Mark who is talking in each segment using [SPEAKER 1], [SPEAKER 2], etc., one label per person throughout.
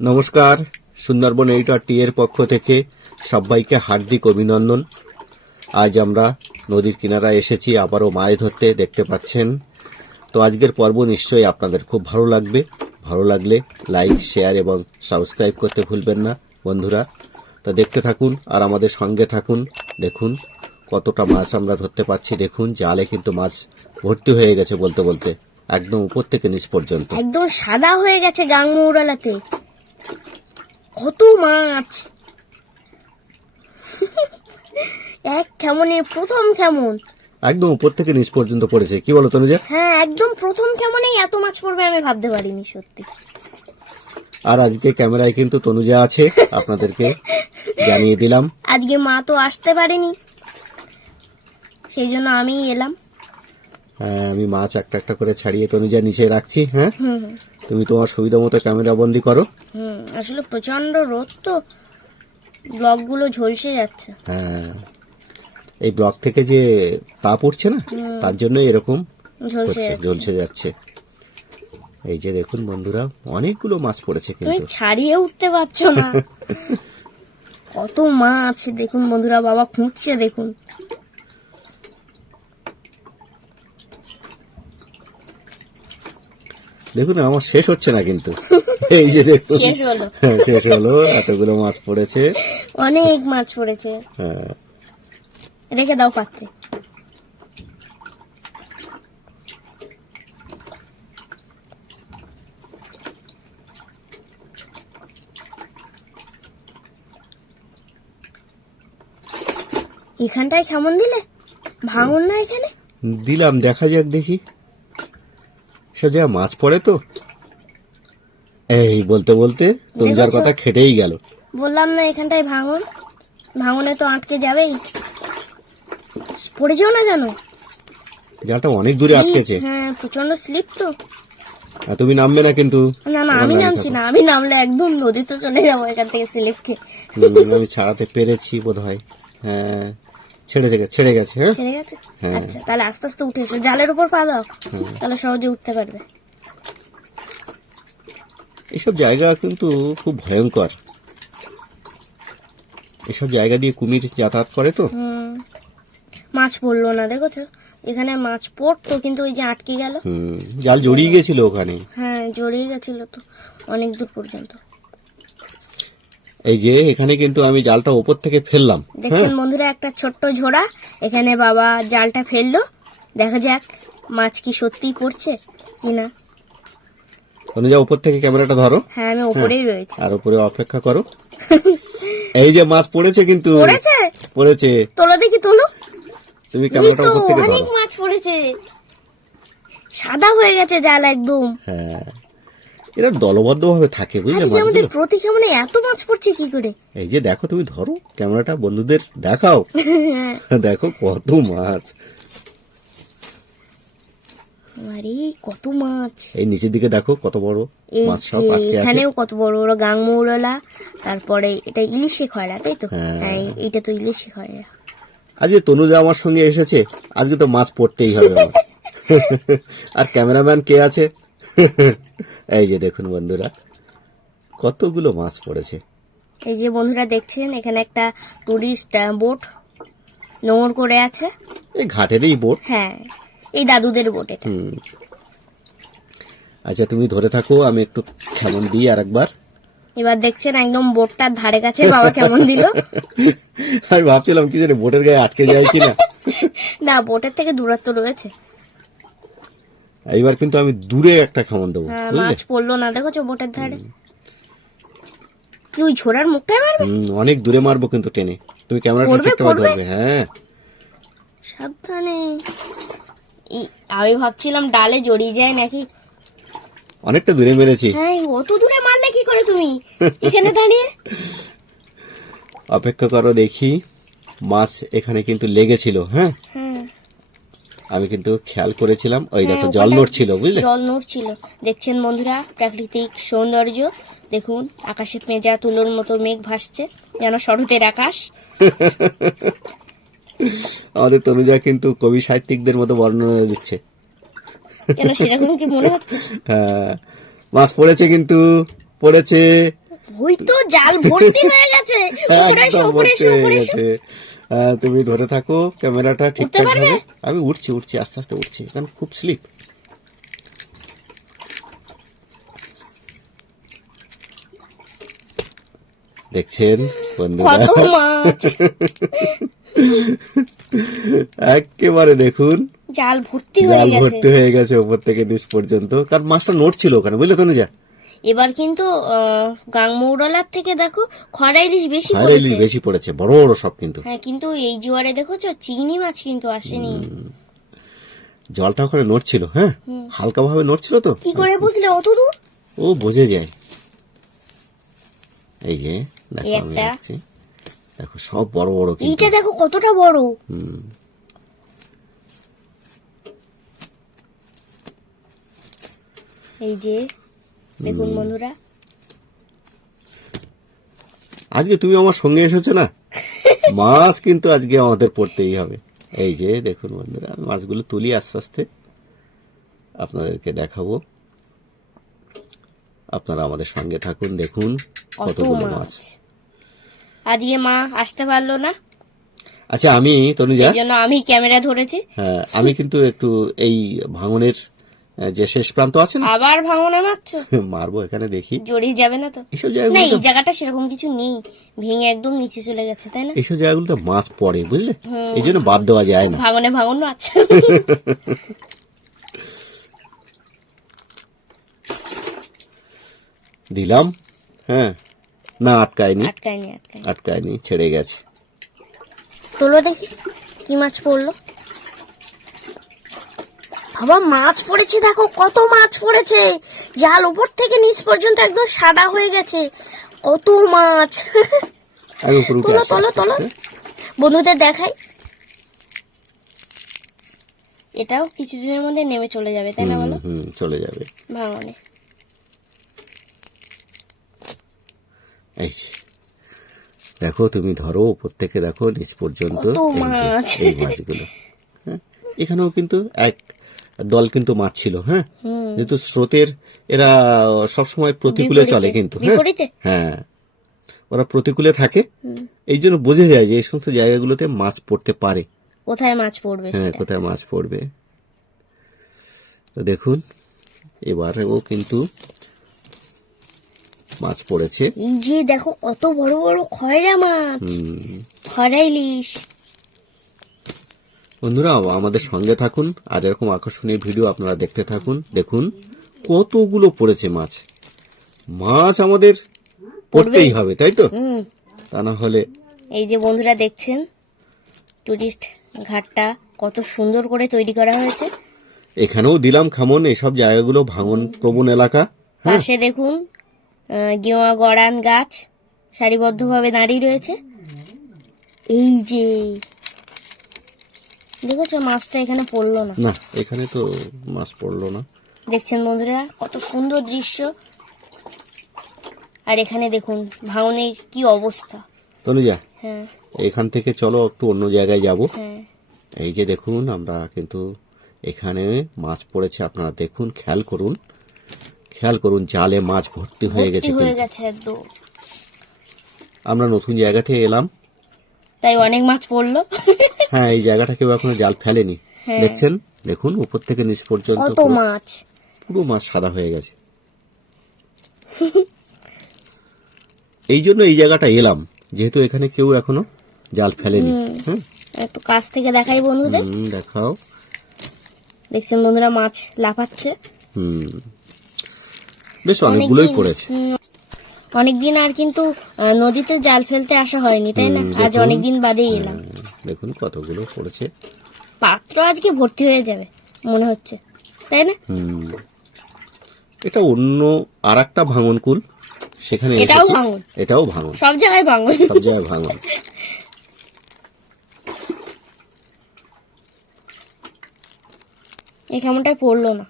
[SPEAKER 1] নমস্কার, সুন্দরবন এইটার টি এর পক্ষ থেকে সবাইকে হার্দিক অভিনন্দন। আজ আমরা নদীর কিনারা এসেছি, আবারও মাছ ধরতে দেখতে পাচ্ছেন। তো আজকের পর্ব নিশ্চয়ই আপনাদের খুব ভালো লাগবে। ভালো লাগলে লাইক, শেয়ার এবং সাবস্ক্রাইব করতে ভুলবেন না বন্ধুরা। তো দেখতে থাকুন আর আমাদের সঙ্গে থাকুন, দেখুন কতটা মাছ আমরা ধরতে পারছি, দেখুন জালে কিন্তু মাছ ভর্তি হয়ে গেছে বলতে বলতে, একদম উপর থেকে নিচ পর্যন্ত।
[SPEAKER 2] একদম সাদা হয়ে গেছে গাংমৌরালাতে কত মাছ? এক কেমনে প্রথম কেমন
[SPEAKER 1] একদম উপর থেকে নিচ পর্যন্ত পড়েছে। কি বলো তনুজা?
[SPEAKER 2] হ্যাঁ একদম প্রথম কেমনেই এত মাছ পড়বে আমি ভাবতে পারিনি সত্যি।
[SPEAKER 1] আর আজকে ক্যামেরায় কিন্তু তনুজা আছে আপনাদেরকে জানিয়ে দিলাম।
[SPEAKER 2] আজকে মা তো আসতে পারেনি সেই জন্য আমি এলাম।
[SPEAKER 1] আমি মাছ একটা একটা করে ছাড়িয়ে তনুজা নিচে রাখছি হ্যাঁ? তুমি তোমার সুবিধা মতো ক্যামেরা বন্দি করো।
[SPEAKER 2] আসলে প্রচণ্ড রোদ তো ব্লগগুলো ঝলসে যাচ্ছে।
[SPEAKER 1] হ্যাঁ এই ব্লক থেকে যে তাপ উঠছে না তার জন্য এরকম
[SPEAKER 2] ঝলসে
[SPEAKER 1] হচ্ছে
[SPEAKER 2] যাচ্ছে।
[SPEAKER 1] যাচ্ছে। এই যে দেখুন বন্ধুরা অনেকগুলো মাছ পড়েছে
[SPEAKER 2] তুমি
[SPEAKER 1] কিন্তু
[SPEAKER 2] ছাড়িয়ে উঠতে পারছ না। কত মাছ দেখুন বন্ধুরা বাবা খুঁজছে দেখুন।
[SPEAKER 1] দেখুন আমার শেষ হচ্ছে না কিন্তু। এই যে দেখুন।
[SPEAKER 2] শেষ হলো।
[SPEAKER 1] হ্যাঁ, শেষ হলো। এতগুলো মাছ পড়েছে।
[SPEAKER 2] অনেক মাছ পড়েছে।
[SPEAKER 1] হ্যাঁ।
[SPEAKER 2] রেখে দাও পাত্রে। এখানটায় কেমন দিলে? ভাঙন না এখানে?
[SPEAKER 1] দিলাম দেখা যাক দেখি। সব জায়গায় মাছ পড়ে তো? এই বলতে বলতে তনুজার কথা খেটেই গেল।
[SPEAKER 2] বললাম না এখানটায় ভাঙন। ভাঙনে তো আটকে যাবেই। পড়ে যেও না জানো
[SPEAKER 1] জালটা অনেক দূরে আটকেছে।
[SPEAKER 2] হ্যাঁ প্রচণ্ড স্লিপ তো।
[SPEAKER 1] আর তুমি নামবে না কিন্তু।
[SPEAKER 2] না না আমি নামছি না আমি নামলে একদম নদীতে চলে যাব এখান থেকে স্লিপ খেয়ে
[SPEAKER 1] আমি ছাড়াতে পেরেছি বোধ হয় হ্যাঁ ছেড়ে গেছে ছেড়ে গেছে হ্যাঁ?
[SPEAKER 2] ছেড়ে গেছে?
[SPEAKER 1] হ্যাঁ।
[SPEAKER 2] আচ্ছা তাহলে আস্তে আস্তে উঠে এসো। জালের উপর পা দাও। তাহলে সহজে উঠতে পারবে।
[SPEAKER 1] এইসব জায়গা কিন্তু খুব ভয়ঙ্কর। এসব জায়গা দিয়ে কুমির যাতায়াত করে তো?
[SPEAKER 2] মাছ পড়ল না দেখেছ? এখানে মাছ পড়তো কিন্তু ওই যে আটকে গেল।
[SPEAKER 1] হুম। জাল জড়িয়ে গেছিল ওখানে।
[SPEAKER 2] হ্যাঁ জড়িয়ে গেছিল তো অনেক দূর পর্যন্ত।
[SPEAKER 1] এই যে এখানে কিন্তু আমি জালটা ওপর থেকে ফেললাম
[SPEAKER 2] দেখছেন বন্ধুরা একটা ছোট্ট ঝোড়া। এখানে বাবা জালটা ফেলল। দেখা যাক মাছ কি সত্যিই পড়ছে কিনা।
[SPEAKER 1] তনুজা উপর থেকে ক্যামেরাটা ধরো।
[SPEAKER 2] হ্যাঁ আমি ওপরেই রয়েছে।
[SPEAKER 1] আর উপরে অপেক্ষা করো। এই যে মাছ পড়েছে কিন্তু।
[SPEAKER 2] পড়েছে?
[SPEAKER 1] পড়েছে।
[SPEAKER 2] তোলো দেখি তোলো।
[SPEAKER 1] তুমি ক্যামেরাটা উপর থেকে
[SPEAKER 2] অনেক মাছ পড়েছে। সাদা হয়ে গেছে জাল একদম।
[SPEAKER 1] হ্যাঁ। এরা দলবদ্ধ ভাবে থাকে বুঝলে
[SPEAKER 2] আজকে আমাদের
[SPEAKER 1] মাছগুলো
[SPEAKER 2] প্রতি কেমনে এত মাছ পড়ছে কি করে?
[SPEAKER 1] এই যে দেখো তুমি ধরো ক্যামেরাটা বন্ধুদের দেখাও। দেখো কত মাছ।
[SPEAKER 2] আরে কত মাছ।
[SPEAKER 1] এই নিচের দিকে দেখো কত বড়
[SPEAKER 2] এই
[SPEAKER 1] মাছ সব
[SPEAKER 2] যে
[SPEAKER 1] আটকে আছে।
[SPEAKER 2] এখানেও কত বড় বড় গাংমৌরলা তারপরে এটা ইলিশে খয়রা তাই তো?
[SPEAKER 1] হ্যাঁ।
[SPEAKER 2] হ্যাঁ এইটা তো ইলিশে খয়রা।
[SPEAKER 1] আজকে তনুজা আমার সঙ্গে এসেছে আজকে তো মাছ পড়তেই হবে আমার। আর ক্যামেরাম্যান কে আছে? এই যে দেখুন বন্ধুরা কতগুলো মাছ পড়েছে।
[SPEAKER 2] এই যে বন্ধুরা দেখছেন এখানে একটা টুরিস্ট বোট নোংর করে আছে।
[SPEAKER 1] এই ঘাটেরই বোট?
[SPEAKER 2] হ্যাঁ এই দাদুদের বোট এটা।
[SPEAKER 1] হুম। আচ্ছা তুমি ধরে থাকো আমি একটু কেমন দিই আর একবার
[SPEAKER 2] এবার দেখছেন একদম বোটটার ধারে কাছে বাবা কেমন দিল।
[SPEAKER 1] আমি ভাবছিলাম কি জানি বোটের গায়ে আটকে যায় কিনা।
[SPEAKER 2] না বোটের থেকে দূরত্ব রয়েছে।
[SPEAKER 1] এইবার কিন্তু আমি দূরে একটা খামন দেবো
[SPEAKER 2] হ্যাঁ মাছ পড়ল না দেখো বোটের ধারে? কি ওই ঝোড়ার মুখটাই মারবে?
[SPEAKER 1] অনেক দূরে মারবো কিন্তু টেনে। তুমি ক্যামেরাটা ঠিকঠাক ধরবে হ্যাঁ।
[SPEAKER 2] সাবধানে। আমি ভাবছিলাম ডালে জড়িয়ে যায় নাকি?
[SPEAKER 1] অনেকটা দূরে মেরেছি।
[SPEAKER 2] হ্যাঁ অত দূরে মারলে কি করে তুমি? এখানে দাঁড়িয়ে?
[SPEAKER 1] অপেক্ষা করো দেখি মাছ এখানে কিন্তু লেগেছিল হ্যাঁ?
[SPEAKER 2] হ্যাঁ।
[SPEAKER 1] আমি কিন্তু খেয়াল করেছিলাম ওই দেখো
[SPEAKER 2] হ্যাঁ,
[SPEAKER 1] জল
[SPEAKER 2] ওখানটায়
[SPEAKER 1] নড়ছিল বুঝলে?
[SPEAKER 2] জল নড়ছিল। দেখছেন বন্ধুরা প্রাকৃতিক সৌন্দর্য। দেখুন আকাশে পেঁজা তুলোর মতো মেঘ ভাসছে যেন শরতের আকাশ।
[SPEAKER 1] আমাদের তনুজা কিন্তু কবি সাহিত্যিকদের মতো বর্ণনা দিচ্ছে।
[SPEAKER 2] কেন সেরকম কি মনে হচ্ছে?
[SPEAKER 1] হ্যাঁ মাছ পড়েছে কিন্তু পড়েছে।
[SPEAKER 2] ওই তো জাল ভর্তি হয়ে গেছে। উপরে উপরে
[SPEAKER 1] হয়ে
[SPEAKER 2] উপরে
[SPEAKER 1] তুমি ধরে থাকো ক্যামেরাটা ঠিকঠাক? ভাবে আমি উঠছি উঠছি আস্তে আস্তে উঠছি কারণ খুব স্লিপ দেখছেন বন্ধুরা? একেবারে দেখুন।
[SPEAKER 2] জাল ভর্তি হয়ে
[SPEAKER 1] জাল
[SPEAKER 2] গেছে।
[SPEAKER 1] ভর্তি হয়ে গেছে উপর থেকে নিচ পর্যন্ত। কারণ মাছটা নড়ছিল ওখানে বুঝলে তো না যা
[SPEAKER 2] এবার কিন্তু গাংমৌরলার থেকে দেখো খরা ইলিশ বেশি
[SPEAKER 1] হাইর ইলিশ
[SPEAKER 2] পড়েছে
[SPEAKER 1] বেশি পড়েছে বড় বড় সব কিন্তু।
[SPEAKER 2] হ্যাঁ কিন্তু এই জোয়ারে দেখেছ চিংড়ি মাছ কিন্তু আসেনি।
[SPEAKER 1] জলটা ওখানে নড়ছিল হ্যাঁ? হালকা ভাবে নড়ছিল তো?
[SPEAKER 2] কি করে বুঝলে অত দূর?
[SPEAKER 1] ও বোঝে যায়। এই যে দেখো আমি দেখো সব বড় বড়
[SPEAKER 2] এইটা দেখো কতটা বড়।
[SPEAKER 1] হুম।
[SPEAKER 2] এই যে দেখুন বন্ধুরা।
[SPEAKER 1] আজকে তুমি আমার সঙ্গে এসেছ না? মাছ কিন্তু আজকে আমাদের পড়তেই হবে। এই যে দেখুন বন্ধুরা মাছগুলো তুলি আস্তে আস্তে। আপনাদেরকে দেখাবো। আপনারা আমাদের সঙ্গে থাকুন দেখুন কতগুলো
[SPEAKER 2] মাছ। আজকে মা আসতে পারল না।
[SPEAKER 1] আচ্ছা আমি তনুজা?
[SPEAKER 2] আমি ক্যামেরা ধরেছি।
[SPEAKER 1] হ্যাঁ আমি কিন্তু একটু এই ভাঙনের যে শেষ প্রান্ত আছে না?
[SPEAKER 2] আবার ভাঙনে মারছো?
[SPEAKER 1] মারবো এখানে দেখি।
[SPEAKER 2] জড়িয়ে যাবে না তো।
[SPEAKER 1] এইসব
[SPEAKER 2] না এই জায়গাটা সেরকম কিছু নেই। ভেঙে একদম নিচে চলে গেছে তাই না?
[SPEAKER 1] এইসব জায়গাগুলোতে মাছ পড়ে বুঝলে? এই জন্য বাদ দেওয়া যায় না।
[SPEAKER 2] ভাঙনে ভাঙন মাছ।
[SPEAKER 1] দিলাম হ্যাঁ। না আটকায়নি।
[SPEAKER 2] আটকায়নি আটকায়নি।
[SPEAKER 1] আটকায়নি ছেড়ে গেছে।
[SPEAKER 2] তোলো দেখি কি মাছ পড়ল? বাবা মাছ পড়েছে দেখো কত মাছ পড়েছে। জাল উপর থেকে নিচ পর্যন্ত একদম সাদা হয়ে গেছে। কত মাছ। তোলো তোলো তোলো। বন্ধুদের দেখাই। এটাও কিছুদিনের মধ্যে নেমে চলে যাবে তাই না বলো?
[SPEAKER 1] চলে যাবে।
[SPEAKER 2] ভাঙনে
[SPEAKER 1] এই দেখো তুমি ধরো উপর থেকে দেখো নিচ পর্যন্ত। এই মাছগুলো। হ্যাঁ এখানেও কিন্তু এক দল কিন্তু মাছ ছিল হ্যাঁ? যেহেতু স্রোতের এরা সবসময় প্রতিকূলে চলে কিন্তু হ্যাঁ? হ্যাঁ। ওরা প্রতিকূলে থাকে। এই জন্য বোঝা যায় যে এই সমস্ত জায়গাগুলোতে মাছ পড়তে পারে।
[SPEAKER 2] কোথায় মাছ পড়বে
[SPEAKER 1] হ্যাঁ কোথায় মাছ পড়বে। তো দেখুন এবারেও কিন্তু মাছ পড়েছে।
[SPEAKER 2] এই যে দেখো কত বড় বড় খয়রা মাছ। খয়রা ইলিশ
[SPEAKER 1] বন্ধুরা আমাদের সঙ্গে থাকুন আর এরকম আকর্ষণীয় ভিডিও আপনারা দেখতে থাকুন। দেখুন কতগুলো পড়েছে মাছ। মাছ আমাদের পড়তেই হবে তাই তো? তা না হলে
[SPEAKER 2] এই যে বন্ধুরা দেখছেন টুরিস্ট ঘাটটা কত সুন্দর করে তৈরি করা হয়েছে।
[SPEAKER 1] এখানেও দিলাম খামন এসব জায়গাগুলো ভাঙন প্রবণ এলাকা হ্যাঁ।
[SPEAKER 2] পাশে দেখুন গেওয়া গড়ান গাছ সারিবদ্ধভাবে দাঁড়িয়ে রয়েছে। এই যে দেখেছ মাছটা এখানে পড়ল না?
[SPEAKER 1] না এখানে তো মাছ পড়ল না।
[SPEAKER 2] দেখছেন বন্ধুরা কত সুন্দর দৃশ্য। আর এখানে দেখুন ভাঙনের কি অবস্থা।
[SPEAKER 1] তনুজা
[SPEAKER 2] হ্যাঁ।
[SPEAKER 1] এখান থেকে চলো একটু অন্য জায়গায় যাব।
[SPEAKER 2] হ্যাঁ।
[SPEAKER 1] এই যে দেখুন আমরা কিন্তু এখানে মাছ পড়েছে আপনারা দেখুন খেয়াল করুন। খেয়াল করুন জালে মাছ ভর্তি হয়ে গেছে
[SPEAKER 2] হয়ে গেছে একদম।
[SPEAKER 1] আমরা নতুন জায়গাতে এলাম।
[SPEAKER 2] তাই অনেক মাছ পড়ল।
[SPEAKER 1] হ্যাঁ এই জায়গাটা কেউ এখনও জাল ফেলেনি।
[SPEAKER 2] হ্যাঁ।
[SPEAKER 1] দেখছেন? দেখুন উপর থেকে নিচ পর্যন্ত
[SPEAKER 2] কত মাছ।
[SPEAKER 1] পুরো মাছ সাদা হয়ে গেছে। এই জন্য এই জায়গাটা এলাম যেহেতু এখানে কেউ এখনও জাল ফেলেনি। হুম।
[SPEAKER 2] একটু কাছ থেকে দেখাই বন্ধুদের।
[SPEAKER 1] দেখাও।
[SPEAKER 2] দেখছেন বন্ধুরা মাছ লাফাচ্ছে।
[SPEAKER 1] হুম। বেশ অনেকগুলোই
[SPEAKER 2] অনেকদিন-
[SPEAKER 1] পড়েছে।
[SPEAKER 2] অনেকদিন আর কিন্তু নদীতে জাল ফেলতে আসা হয়নি তাই না? আজ। অনেকদিন বাদেই এলাম।
[SPEAKER 1] দেখুন কতগুলো পড়েছে।
[SPEAKER 2] পাত্র আজকে ভর্তি হয়ে যাবে মনে হচ্ছে। তাই না?
[SPEAKER 1] হুম। এটা অন্য আর একটা ভাঙনকুল সেখানে
[SPEAKER 2] এটাও ভাঙন।
[SPEAKER 1] এটাও ভাঙন।
[SPEAKER 2] সব জায়গায় ভাঙন।
[SPEAKER 1] সব জায়গায় ভাঙন।
[SPEAKER 2] এই পড়ল না।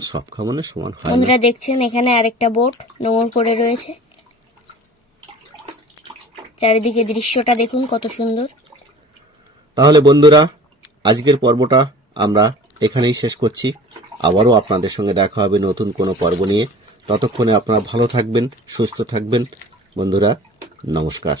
[SPEAKER 1] সব খামানে সমান হয়
[SPEAKER 2] বন্ধুরা দেখছেন এখানে আরেকটা বোট নোঙর করে রয়েছে। চারিদিকে দৃশ্যটা দেখুন, কত সুন্দর।
[SPEAKER 1] তাহলে বন্ধুরা, আজকের পর্বটা আমরা এখানেই শেষ করছি। আবারও আপনাদের সঙ্গে দেখা হবে নতুন কোনো পর্ব নিয়ে। ততক্ষণে আপনারা ভালো থাকবেন, সুস্থ থাকবেন। বন্ধুরা, নমস্কার।